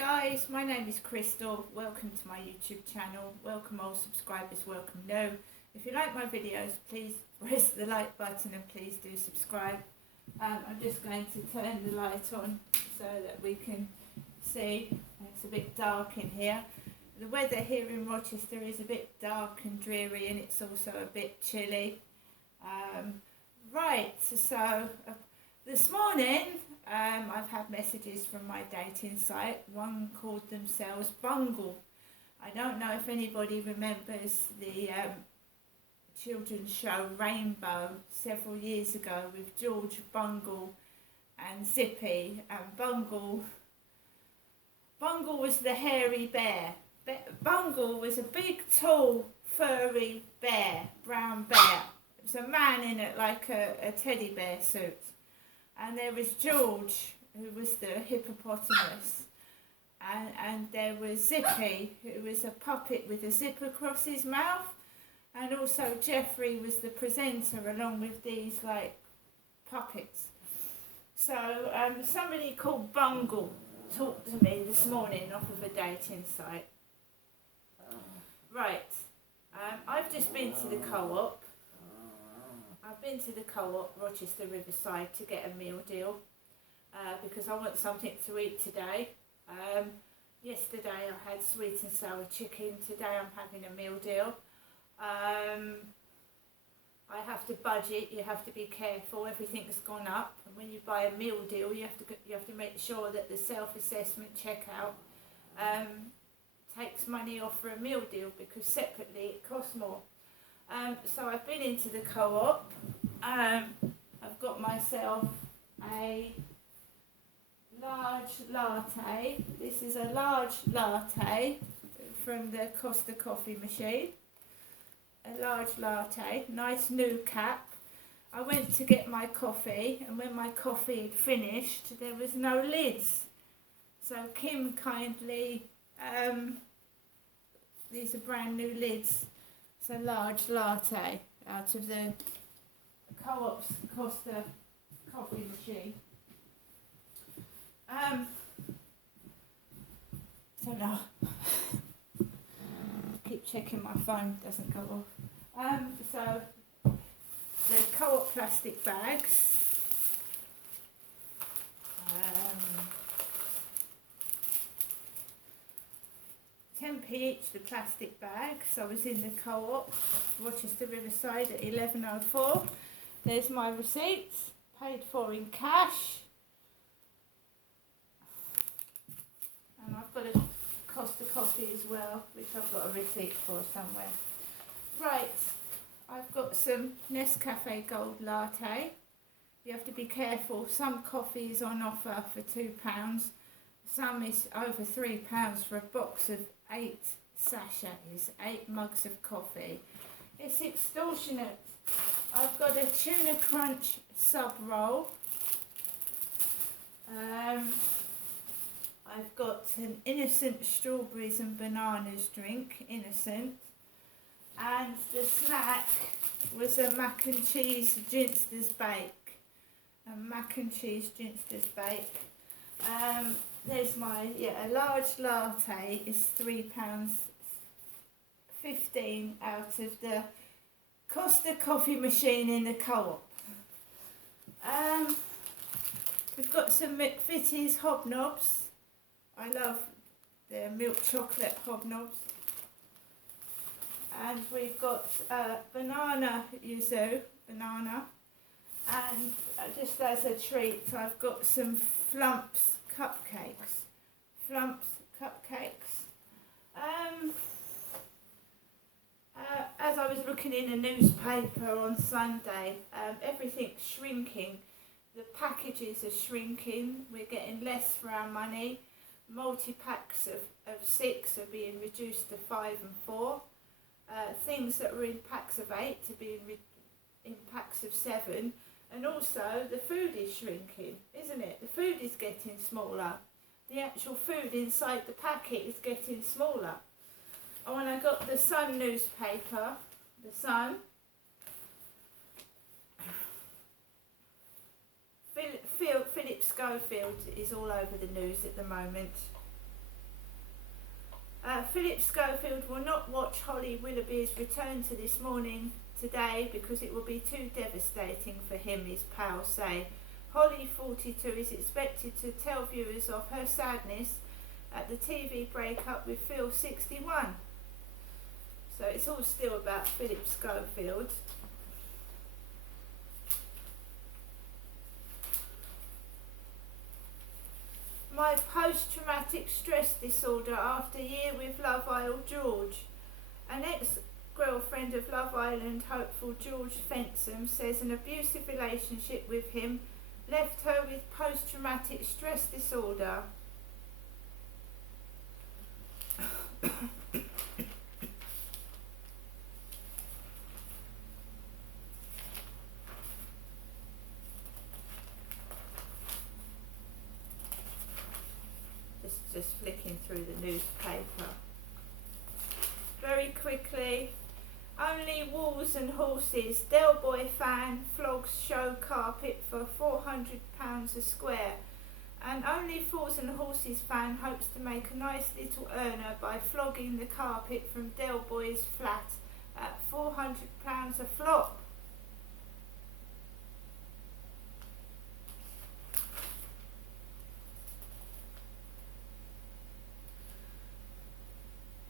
guys, my name is Crystal. Welcome to my YouTube channel. Welcome old subscribers, welcome new. If you like my videos, please press the like button and please do subscribe. I'm just going to turn the light on so that we can see. It's a bit dark in here. The weather here in Rochester is a bit dark and dreary, and it's also a bit chilly. This morning I've had messages from my dating site. One called themselves Bungle. I don't know if anybody remembers the children's show Rainbow several years ago with George Bungle and Zippy. And Bungle was the hairy bear. Bungle was a big, tall, furry bear, brown bear. It was a man in it like a teddy bear suit. And there was George, who was the hippopotamus. And there was Zippy, who was a puppet with a zip across his mouth. And also Jeffrey was the presenter along with these like puppets. So somebody called Bungle talked to me this morning off of a dating site. Right, I've just been to the co-op. I've been to the co-op, Rochester Riverside, to get a meal deal because I want something to eat today. Yesterday I had sweet and sour chicken. Today I'm having a meal deal. I have to budget. You have to be careful. Everything's gone up, and when you buy a meal deal, you have to make sure that the self-assessment checkout takes money off for a meal deal, because separately it costs more. So I've been into the co-op. I've got myself a large latte. This is a large latte from the Costa coffee machine. A large latte, nice new cap. I went to get my coffee, and when my coffee had finished, there was no lids. So Kim kindly, these are brand new lids. It's a large latte out of the co-op's Costa coffee machine. So now, keep checking my phone doesn't go off. So the co-op plastic bags. 10p each, the plastic bags. I was in the co-op, Rochester Riverside at 11:04. There's my receipts, paid for in cash. And I've got a Costa coffee as well, which I've got a receipt for somewhere. Right, I've got some Nescafe Gold Latte. You have to be careful. Some coffee is on offer for £2. Some is over £3 for a box of 8 sachets, 8 mugs of coffee. It's extortionate. I've got a tuna crunch sub roll. I've got an innocent strawberries and bananas drink, innocent. And the snack was a mac and cheese ginster's bake. A mac and cheese ginster's bake. There's my, a large latte is £3.15 out of the Costa coffee machine in the co-op. We've got some McVitie's hobnobs. I love the milk chocolate hobnobs. And we've got banana yuzu, banana. And just as a treat, I've got some Flumps cupcakes. Flumps cupcakes. As I was looking in a newspaper on Sunday, everything's shrinking. The packages are shrinking. We're getting less for our money. Multi-packs of 6 are being reduced to 5 and 4. Things that were in packs of 8 are being in packs of 7. And also the food is shrinking, isn't it? The food is getting smaller. The actual food inside the packet is getting smaller. And when I got the Sun newspaper, the Sun, Philip Schofield is all over the news at the moment. Philip Schofield will not watch Holly Willoughby's return to This Morning today because it will be too devastating for him, his pals say. Holly, 42, is expected to tell viewers of her sadness at the TV breakup with Phil, 61. So it's all still about Philip Schofield. My post-traumatic stress disorder after a year with Love Isle George. An ex-girlfriend of Love Island hopeful George Fensham says an abusive relationship with him left her with post-traumatic stress disorder. Just flicking through the newspaper. Very quickly, only Walls and Horses. Del Boy fan flogs show carpet for £400 a square. And Only Fools and Horses fan hopes to make a nice little earner by flogging the carpet from Del Boy's flat at £400 a flop.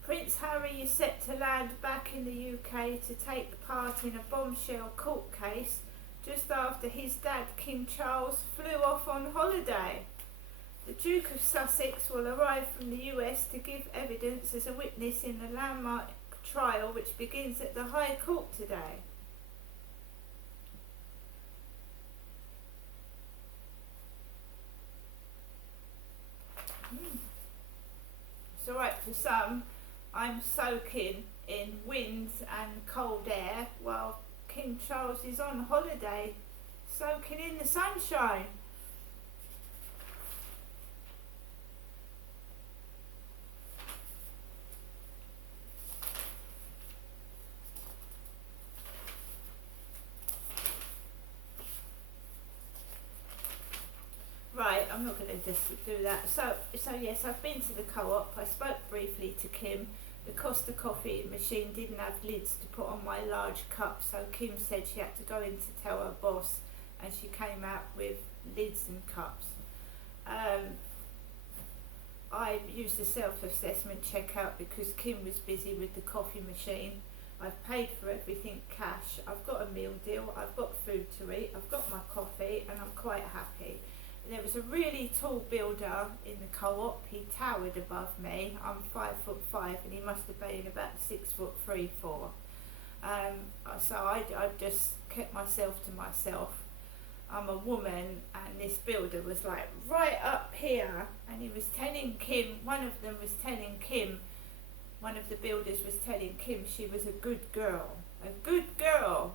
Prince Harry is set to land back in the UK to take part in a bombshell court case just after his dad, King Charles, flew off on holiday. The Duke of Sussex will arrive from the US to give evidence as a witness in the landmark trial which begins at the High Court today. It's alright for some. I'm soaking in wind and cold air while King Charles is on holiday, soaking in the sunshine. Right, I'm not going to just do that. So yes, I've been to the co-op. I spoke briefly to Kim. The Costa coffee machine didn't have lids to put on my large cup, so Kim said she had to go in to tell her boss, and she came out with lids and cups. I used the self-assessment checkout because Kim was busy with the coffee machine. I've paid for everything cash. I've got a meal deal. I've got food to eat. I've got my coffee, and I'm quite happy. There was a really tall builder in the co-op. He towered above me. I'm 5'5", and he must have been about 6'3", 4". So I just kept myself to myself. I'm a woman, and this builder was like right up here, and he was telling Kim. One of the builders was telling Kim she was a good girl. A good girl.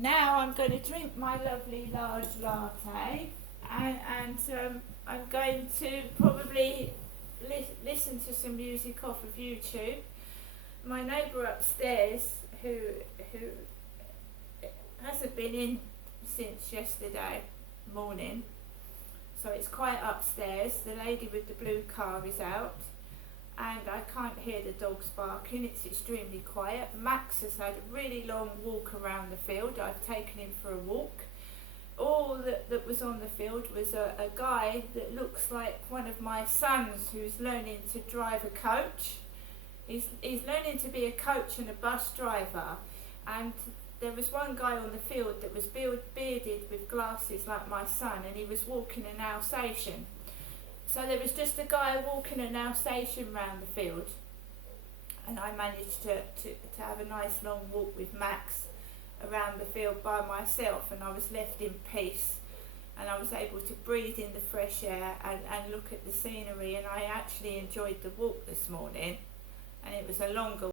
Now I'm going to drink my lovely large latte, and I'm going to probably listen to some music off of YouTube. My neighbour upstairs, who hasn't been in since yesterday morning, so it's quiet upstairs. The lady with the blue car is out, and I can't hear the dogs barking. It's extremely quiet. Max has had a really long walk around the field. I've taken him for a walk. All that was on the field was a guy that looks like one of my sons who's learning to drive a coach. He's learning to be a coach and a bus driver. And there was one guy on the field that was bearded with glasses like my son, and he was walking an Alsatian. So there was just a guy walking an Alsatian round the field, and I managed to have a nice long walk with Max around the field by myself, and I was left in peace, and I was able to breathe in the fresh air and look at the scenery, and I actually enjoyed the walk this morning, and it was a longer